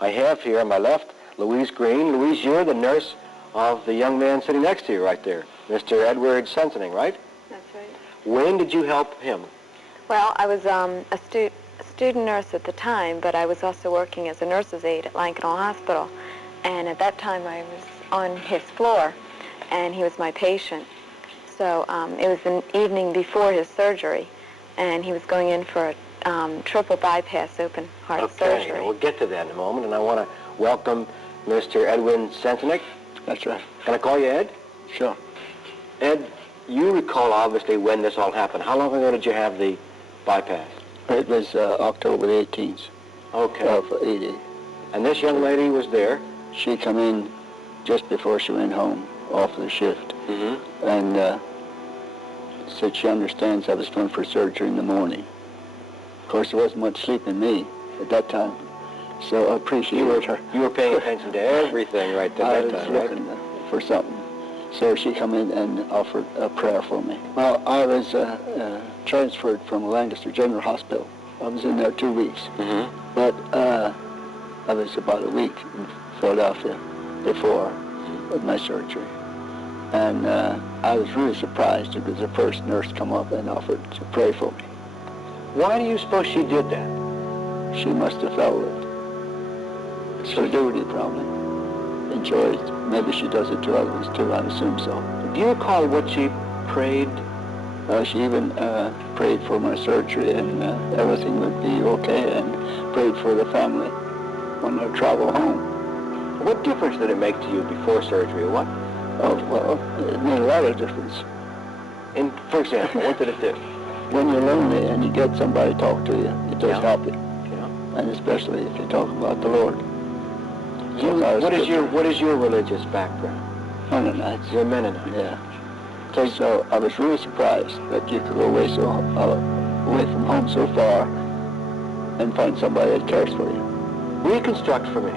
I have here on my left Louise Green. Louise, you're the nurse of the young man sitting next to you right there, Mr. Edward Sensening, right? That's right. When did you help him? Well, I was a student nurse at the time, but I was also working as a nurse's aide at Lankenau Hospital. And at that time, I was on his floor, and he was my patient. So it was the evening before his surgery, and he was going in for a triple bypass open heart surgery. Okay, we'll get to that in a moment, and I want to welcome Mr. Edwin Sensening. That's right. Can I call you Ed? Sure. Ed, you recall obviously when this all happened. How long ago did you have the bypass? It was October the 18th of 80. And this young lady was there? She come in just before she went home off the shift. Mm-hmm. And said she understands I was going for surgery in the morning. Of course, there wasn't much sleep in me at that time, so I appreciated her. You were paying attention to everything right at that time, right? I was looking for something. So she come in and offered a prayer for me. Well, I was transferred from Lancaster General Hospital. I was in there 2 weeks. Mm-hmm. But I was about a week in Philadelphia before with my surgery. And I was really surprised because the first nurse come up and offered to pray for me. Why do you suppose she did that? She must have felt it. It's her duty, probably. Enjoyed. Maybe she does it to others too, I assume so. Do you recall what she prayed? She even prayed for my surgery and everything would be okay, and prayed for the family when they travel home. What difference did it make to you before surgery? What? Oh, well, it made a lot of difference. And for example, what did it do? When you're lonely and you get somebody to talk to you, it does help you. Yeah. And especially if you talk about the Lord. What is your religious background? Mennonites. You're Mennonite. Yeah. So I was really surprised that you could go away away from home so far and find somebody that cares for you. Reconstruct for me,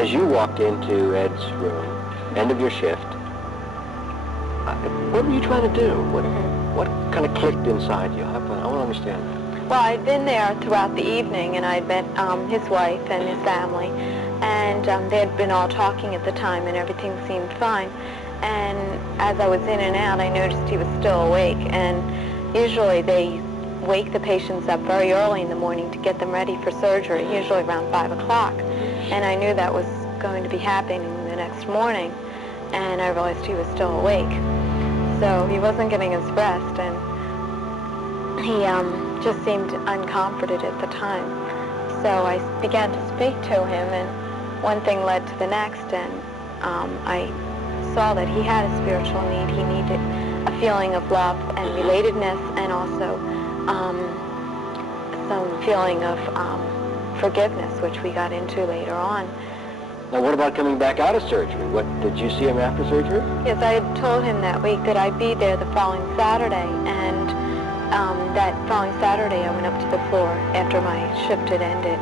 as you walked into Ed's room, end of your shift, what were you trying to do? What kind of clicked inside you? I want to understand that. Well, I'd been there throughout the evening, and I'd met his wife and his family, and they had been all talking at the time, and everything seemed fine. And as I was in and out, I noticed he was still awake, and usually they wake the patients up very early in the morning to get them ready for surgery, usually around 5 o'clock. And I knew that was going to be happening the next morning, and I realized he was still awake. So he wasn't getting his rest, and he just seemed uncomforted at the time. So I began to speak to him, and one thing led to the next, and I saw that he had a spiritual need. He needed a feeling of love and relatedness, and also some feeling of forgiveness, which we got into later on. Now, what about coming back out of surgery? What did you see him after surgery? Yes, I had told him that week that I'd be there the following Saturday, and that following Saturday I went up to the floor after my shift had ended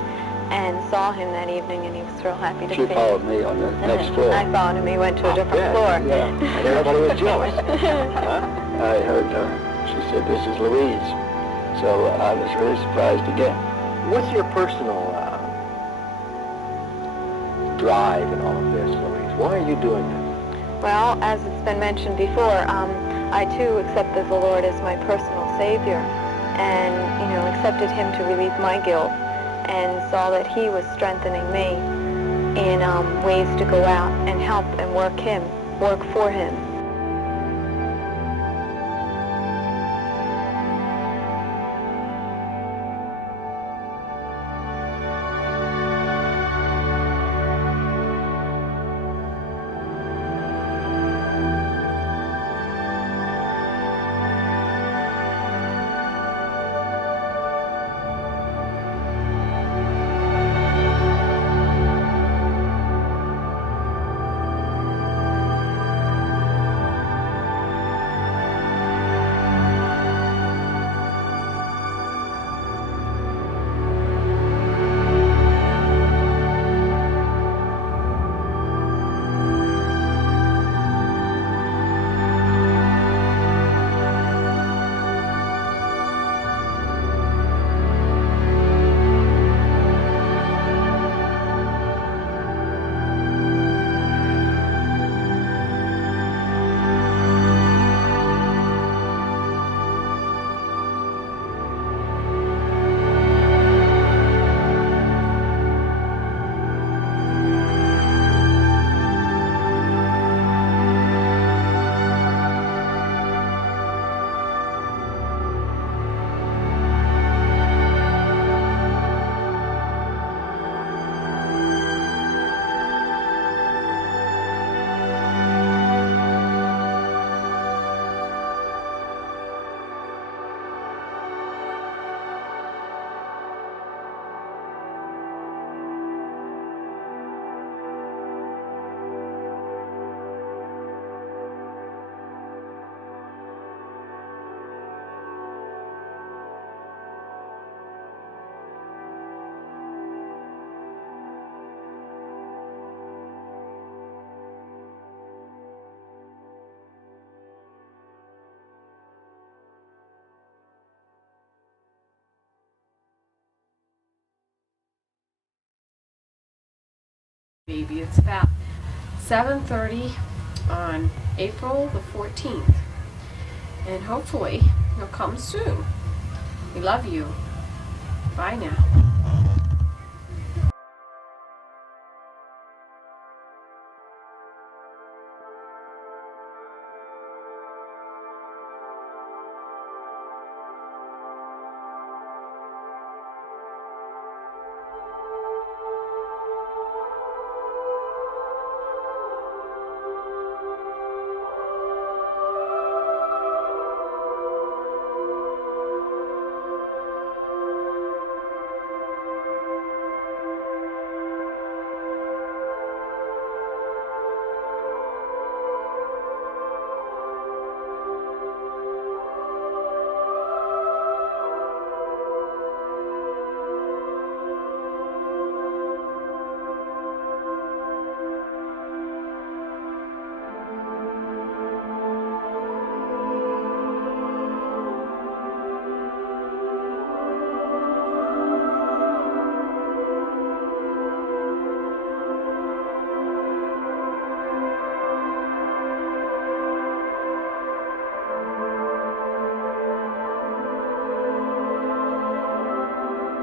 and saw him that evening, and he was real happy to see me. She followed me on the next floor. I followed him. He went to a different floor. Yeah. And everybody was jealous. I heard her. She said, "This is Louise." So I was really surprised again. What's your personal drive in all of this, Louise? Why are you doing this? Well, as it's been mentioned before, I too accepted the Lord as my personal Savior, and accepted Him to relieve my guilt, and saw that He was strengthening me in ways to go out and help and work for Him. Baby, it's about 7:30 on April the 14th, and hopefully he'll come soon. We love you. Bye now.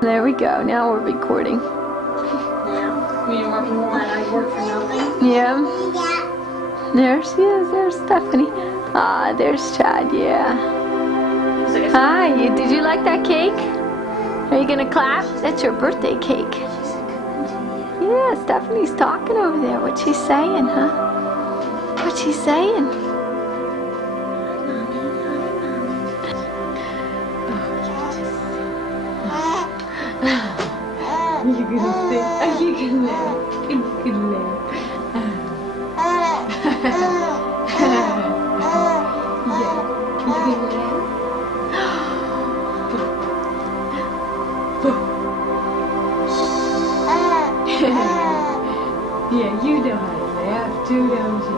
There we go. Now we're recording. Yeah. You working all that? I work for nothing. Yeah. There she is. There's Stephanie. Ah, there's Chad. Yeah. Hi. Did you like that cake? Are you gonna clap? That's your birthday cake. Yeah. Stephanie's talking over there. What's she saying, huh? What's she saying? You gonna say? Are you gonna laugh? You can laugh. Yeah. You gonna laugh? Yeah, you know how to laugh too, don't you?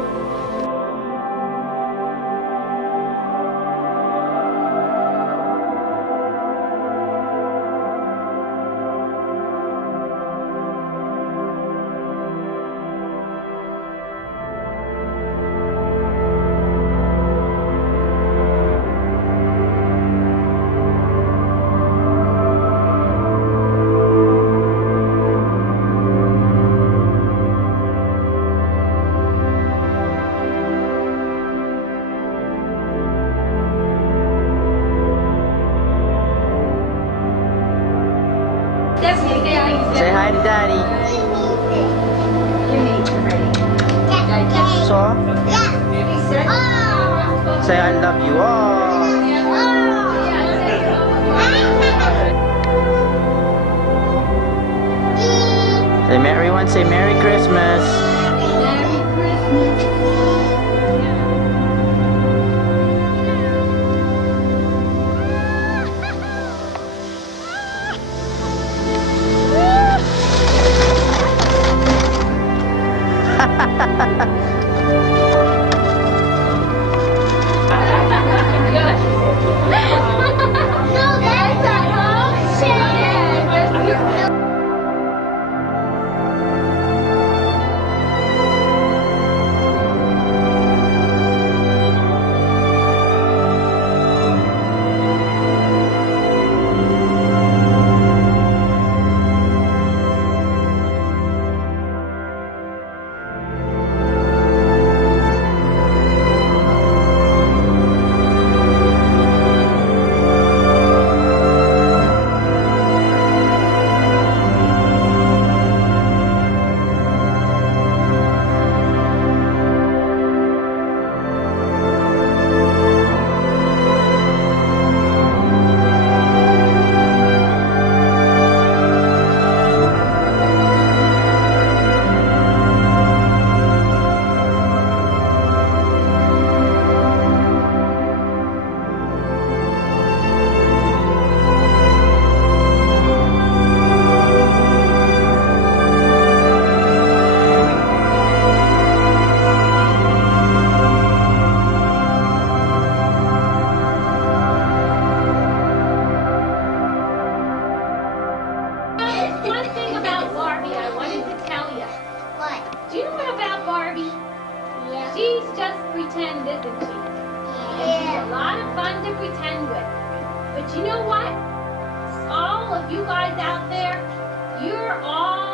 Say hi to Daddy. So? Say I love you. Oh. Say everyone say Merry Christmas. pretend, isn't she? And she's a lot of fun to pretend with. But you know what? All of you guys out there, you're all